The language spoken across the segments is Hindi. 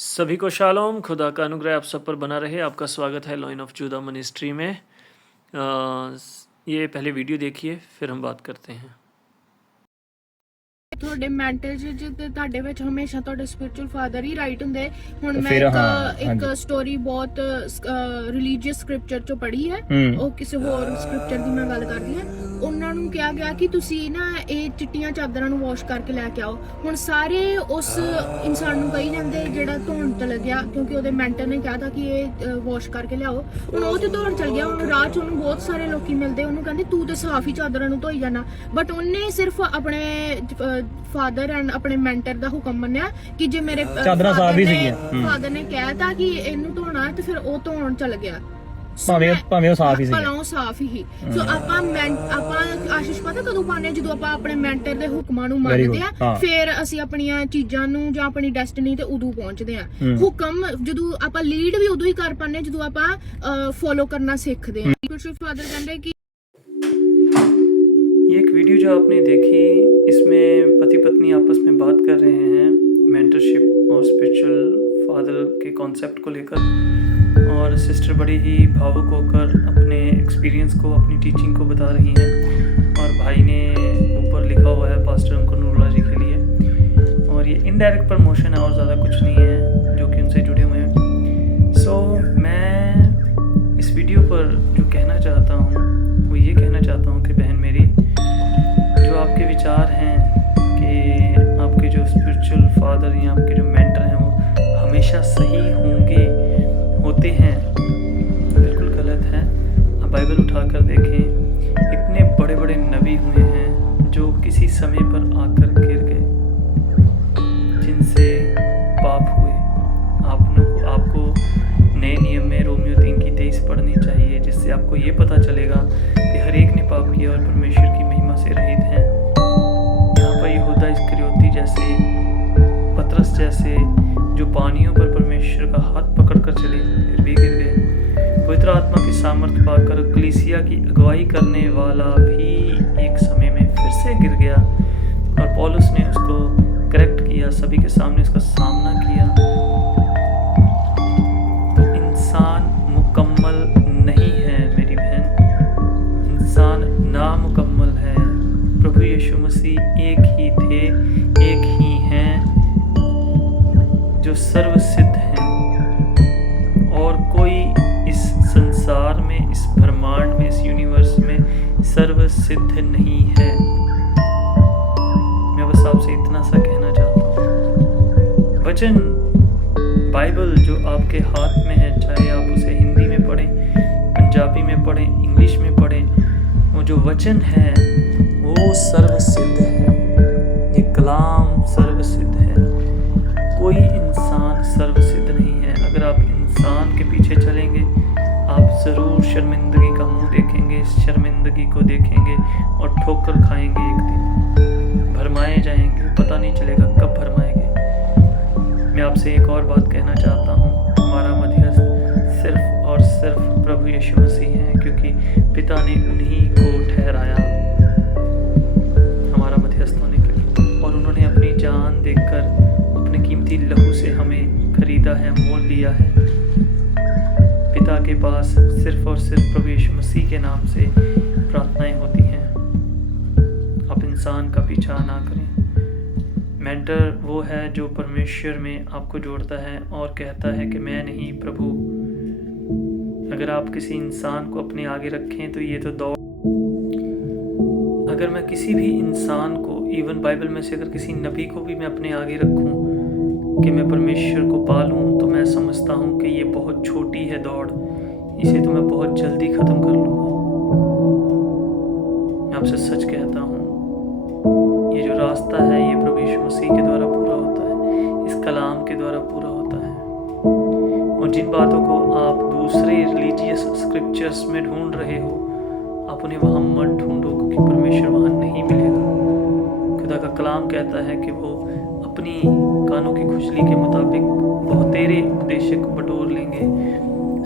सभी को शालोम, खुदा का अनुग्रह आप सब पर बना रहे। आपका स्वागत है लॉइन ऑफ जूदा मिनिस्ट्री में। ये पहले वीडियो देखिए, फिर हम बात करते हैं। ਤੁਹਾਡੇ ਮੈਂਟਲ ਚ ਤੇ ਤੁਹਾਡੇ ਵਿੱਚ ਹਮੇਸ਼ਾ ਤੁਹਾਡੇ ਸਪਿਰਚੁਅਲ ਫਾਦਰ ਹੀ ਰਾਈਟ ਹੁੰਦੇ। ਹੁਣ ਮੈਂ ਇੱਕ ਸਟੋਰੀ ਬਹੁਤ ਰਿਲੀਜੀਅਸ ਸਕ੍ਰਿਪਚਰ ਚੋਂ ਪੜ੍ਹੀ ਹੈ, ਉਹ ਕਿਸੇ ਹੋਰ ਸਕ੍ਰਿਪਚਰ ਦੀ ਮੈਂ ਗੱਲ ਕਰਦੀ ਹਾਂ। ਉਹਨਾਂ ਨੂੰ ਕਿਹਾ ਗਿਆ ਕਿ ਤੁਸੀਂ ਨਾ ਇਹ ਚਿੱਟੀਆਂ ਚਾਦਰਾਂ ਨੂੰ ਵਾਸ਼ ਕਰਕੇ ਲੈ ਕੇ ਆਓ। ਹੁਣ ਸਾਰੇ ਉਸ ਇਨਸਾਨ ਨੂੰ ਕਹੀ ਜਾਂਦੇ ਜਿਹੜਾ ਧੋਣ ਚਲ ਗਿਆ, ਕਿਉਂਕਿ ਉਹਦੇ ਮੈਂਟਰ ਨੇ ਕਿਹਾ ਤਾਂ ਕਿ ਇਹ ਵਾਸ਼ ਕਰਕੇ ਲਿਆਓ। ਹੁਣ ਉਹ ਤੇ ਧੋਣ ਚਲ ਗਿਆ, ਹੁਣ ਰਾਹ ਚ ਉਹਨੂੰ ਬਹੁਤ ਸਾਰੇ ਲੋਕੀ ਮਿਲਦੇ, ਉਹਨੂੰ ਕਹਿੰਦੇ ਤੂੰ ਤੇ ਸਾਫ਼ ਹੀ ਚਾਦਰਾਂ ਨੂੰ ਧੋਈ ਜਾਣਾ। ਬਟ ਉਹਨੇ ਸਿਰਫ ਆਪਣੇ ਫਾਦਰ ਐਂਡ ਆਪਣੇ ਮੈਂਟਰ ਦਾ ਹੁਕਮ ਮੰਨਿਆ ਕਿ ਜੇ ਮੇਰੇ ਚਾਦਰਾਂ ਸਾਫ਼ ਹੀ ਸੀਗੀਆਂ, ਫਾਦਰ ਨੇ ਕਹਿਤਾ ਕਿ ਇਹਨੂੰ ਧੋਣਾ ਤੇ ਫਿਰ ਉਹ ਧੋਣ ਚਲ ਗਿਆ। ਭਾਵੇਂ ਉਹ ਸਾਫ਼ ਹੀ ਸੀ, ਭਲਾ ਉਹ ਸਾਫ਼ ਹੀ। ਸੋ ਆਪਾਂ ਆਸ਼ੀਸ਼ ਪਤਾ ਕਦੋਂ ਪਾਉਂਦੇ, ਜਦੋਂ ਆਪਾਂ ਆਪਣੇ ਮੈਂਟਰ ਦੇ ਹੁਕਮਾਂ ਨੂੰ ਮੰਨਦੇ ਆ, ਫਿਰ ਅਸੀਂ ਆਪਣੀਆਂ ਚੀਜ਼ਾਂ ਨੂੰ ਜਾਂ ਆਪਣੀ ਡੈਸਟੀਨੀ ਤੇ ਉਦੋਂ ਪਹੁੰਚਦੇ ਆ। ਹੁਕਮ ਜਦੋਂ ਆਪਾਂ ਲੀਡ ਵੀ ਉਦੋਂ ਹੀ ਕਰ ਪਾਉਂਦੇ ਜਦੋਂ ਆਪਾਂ ਫੋਲੋ ਕਰਨਾ ਸਿੱਖਦੇ ਆ। ਫਾਦਰ ਕਹਿੰਦੇ कि ये एक वीडियो जो आपने देखी, इसमें पति पत्नी आपस में बात कर रहे हैं मेंटरशिप और स्पिरिचुअल फादर के कॉन्सेप्ट को लेकर, और सिस्टर बड़ी ही भावुक होकर अपने एक्सपीरियंस को, अपनी टीचिंग को बता रही हैं, और भाई ने ऊपर लिखा हुआ है पास्टर अंकुर नूरलाजी के लिए, और ये इनडायरेक्ट प्रमोशन है और ज़्यादा कुछ नहीं है जो कि उनसे जुड़े हुए हैं। सो मैं इस वीडियो पर जो कहना चाहता हूँ वो ये कहना चाहता हूँ कि बहन मेरी, जो आपके विचार हैं कि आपके जो स्पिरिचुअल फादर या आपके जो मेंटर हैं वो हमेशा सही होते हैं, बिल्कुल गलत है। आप बाइबल उठाकर देखें, इतने बड़े बड़े नबी हुए हैं जो किसी समय पर आकर गिर गए, जिनसे पाप हुए। आपको नए नियम में रोमियो 3:23 पढ़नी चाहिए, जिससे आपको ये पता चलेगा कि हर एक ने पाप किया और परमेश्वर की महिमा से रहित हैं। यहाँ पर यहूदा इस्करियोती जैसे, पतरस जैसे, जो पानियों पर परमेश्वर का हाथ पकड़कर चले फिर भी गिर गए। पवित्र आत्मा की सामर्थ्य पाकर कलीसिया की अगुवाई करने वाला भी एक समय में फिर से गिर गया, और पौलुस ने उसको करेक्ट किया, सभी के सामने उसका सामना किया। तो इंसान मुकम्मल नहीं है मेरी बहन, इंसान नामुकम्मल है। प्रभु यीशु मसीह एक ही थे, एक ही हैं, जो सर्वसिद्ध हैं, और कोई इस संसार में, इस ब्रह्मांड में, इस यूनिवर्स में सर्वसिद्ध नहीं है। मैं बस आपसे इतना सा कहना चाहता हूँ। वचन बाइबल जो आपके हाथ में है, चाहे आप उसे हिंदी में पढ़ें, पंजाबी में पढ़ें, इंग्लिश में पढ़ें, वो जो वचन है वो सर्वसिद्ध है। ये कलाम सर्वसिद्ध है, कोई इंसान सर्वसिद्ध नहीं है। अगर आप इंसान के पीछे चलेंगे, आप ज़रूर शर्मिंदगी का मुंह देखेंगे, शर्मिंदगी को देखेंगे और ठोकर खाएंगे। एक दिन भरमाए जाएंगे, पता नहीं चलेगा कब भरमाएंगे। मैं आपसे एक और बात कहना चाहता हूँ, हमारा मध्यस्थ सिर्फ और सिर्फ प्रभु यीशु मसीह हैं, क्योंकि पिता ने उन्हीं को ठहराया हमारा मध्यस्थ होने के लिए, और उन्होंने अपनी जान देकर, अपने कीमती लहू से हमें खरीदा है, मोल लिया है। पिता के पास सिर्फ और सिर्फ प्रभु यीशु मसीह के नाम से प्रार्थनाएं होती हैं। आप इंसान का पीछा ना करें। मेंटर वो है जो परमेश्वर में आपको जोड़ता है और कहता है कि मैं नहीं प्रभु। अगर आप किसी इंसान को अपने आगे रखें तो ये तो दौड़, अगर मैं किसी भी इंसान को, इवन बाइबल में से अगर किसी नबी को भी मैं अपने आगे रखूं कि मैं परमेश्वर को पालूं, तो मैं समझता हूं कि ये बहुत छोटी है दौड़, इसे तो मैं बहुत जल्दी ख़त्म कर लूँगा। मैं आपसे सच कहता हूँ, ये जो रास्ता है ये प्रभु यीशु मसीह के द्वारा पूरा होता है, इस कलाम के द्वारा पूरा होता है। और जिन बातों को आप दूसरे रिलीजियस स्क्रिप्चर्स में ढूंढ रहे हो, आप उन्हें वहाँ मत ढूंढो, क्योंकि परमेश्वर वहाँ नहीं मिलेगा। खुदा का कलाम कहता है कि वो अपनी कानों की खुजली के मुताबिक बहुतेरे उपदेशक बटोर लेंगे।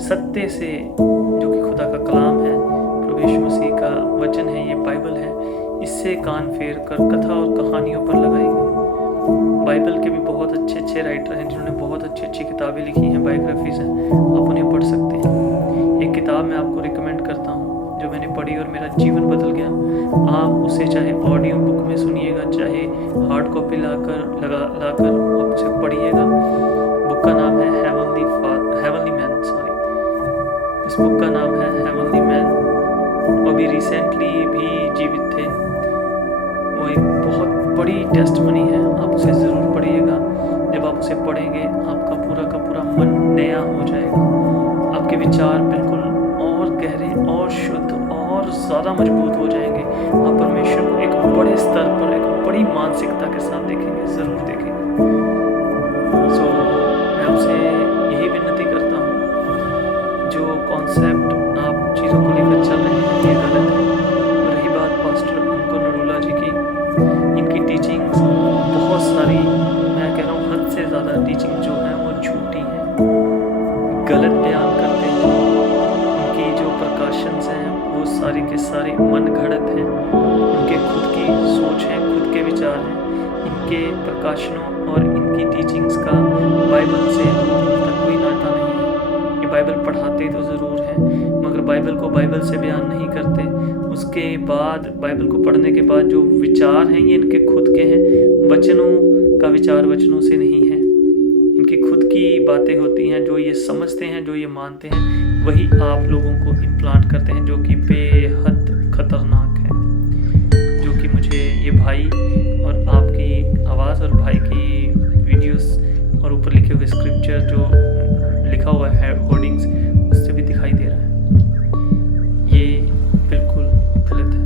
सत्य से, जो कि खुदा का कलाम है, प्रभु यीशु मसीह का वचन है, ये बाइबल है, इससे कान फेर कर कथा और कहानियों पर लगाएंगे। बाइबल के भी बहुत अच्छे अच्छे राइटर हैं जिन्होंने बहुत अच्छी अच्छी किताबें लिखी हैं, बायोग्राफीज़ हैं, आप उन्हें पढ़ सकते हैं। एक किताब मैं आपको रिकमेंड करता हूँ जो मैंने पढ़ी और मेरा जीवन बदल गया। आप उसे चाहे ऑडियो बुक में सुनिएगा, चाहे हार्ड कॉपी लाकर आप उसे पढ़िएगा। बुक का नाम है हेवनली मैन। इस बुक का नाम है हेवनली मैन। अभी रिसेंटली भी जीवित थे। वो एक बहुत बड़ी टेस्टमनी है, आप उसे ज़रूर पढ़िएगा। जब आप उसे पढ़ेंगे आपका पूरा का पूरा मन नया हो जाएगा, आपके विचार बिल्कुल और गहरे और शुद्ध और ज़्यादा मजबूत हो जाएंगे। आप परमेश्वर को एक बड़े स्तर पर, एक बड़ी मानसिकता के साथ देखेंगे, ज़रूर देखेंगे। मैं आपसे यही विनती करता हूँ, जो कॉन्सेप्ट आप चीज़ों को लेकर चल रहे हैं ये गलत है। और रही बात पास्टर अंकुर नरूला जी की, इनकी टीचिंग्स बहुत सारी, मैं कह रहा हूँ हद से ज़्यादा टीचिंग जो है वो झूठी है, गलत बयान करते हैं। उनकी जो प्रकाशंस हैं वो सारे के सारे मन घड़त हैं, उनके खुद की सोच है, खुद के विचार हैं। इनके प्रकाशनों और इनकी टीचिंग्स का बाइबल से तक कोई नाता नहीं है। ये बाइबल पढ़ाते तो ज़रूर हैं, मगर बाइबल को बाइबल से बयान नहीं करते। उसके बाद बाइबल को पढ़ने के बाद जो विचार हैं ये इनके खुद के हैं, वचनों का विचार वचनों से नहीं है। इनकी खुद की बातें होती हैं, जो ये समझते हैं, जो ये मानते हैं, वही आप लोगों को इम्प्लांट करते हैं, जो कि बेहद खतरनाक है। जो कि मुझे ये भाई और आपकी आवाज़ और भाई की वीडियोस और ऊपर लिखे हुए स्क्रिप्चर जो लिखा हुआ है होर्डिंग्स, उससे भी दिखाई दे रहा है। ये बिल्कुल गलत है।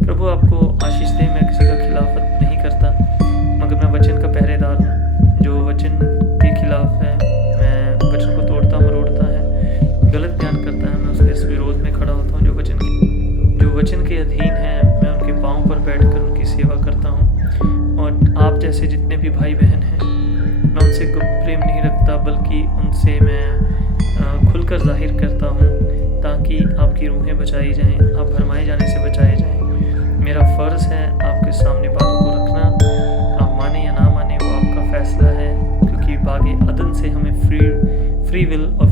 प्रभु आपको आशीष दे। मैं किसी का खिलाफत नहीं करता, मगर मैं वचन का पहरेदार हूँ। जो वचन के खिलाफ है, मैं वचन को तोड़ता मरोड़ता है, गलत बयान करता है, मैं उसके विरोध में खड़ा होता हूँ। जो वचन के अधीन है, मैं उनके पाँव पर बैठकर उनकी सेवा करता हूँ। और आप जैसे जितने भी भाई बहन हैं, मैं उनसे प्रेम नहीं रखता, बल्कि उनसे मैं खुलकर जाहिर करता हूँ, ताकि आपकी रूहें बचाई जाएं, आप भरमाए जाने से बचाए जाएं। मेरा फ़र्ज़ है आपके सामने बातों को रखना। आप माने या ना माने वो आपका फ़ैसला है, क्योंकि बागे अदन से हमें फ्री विल और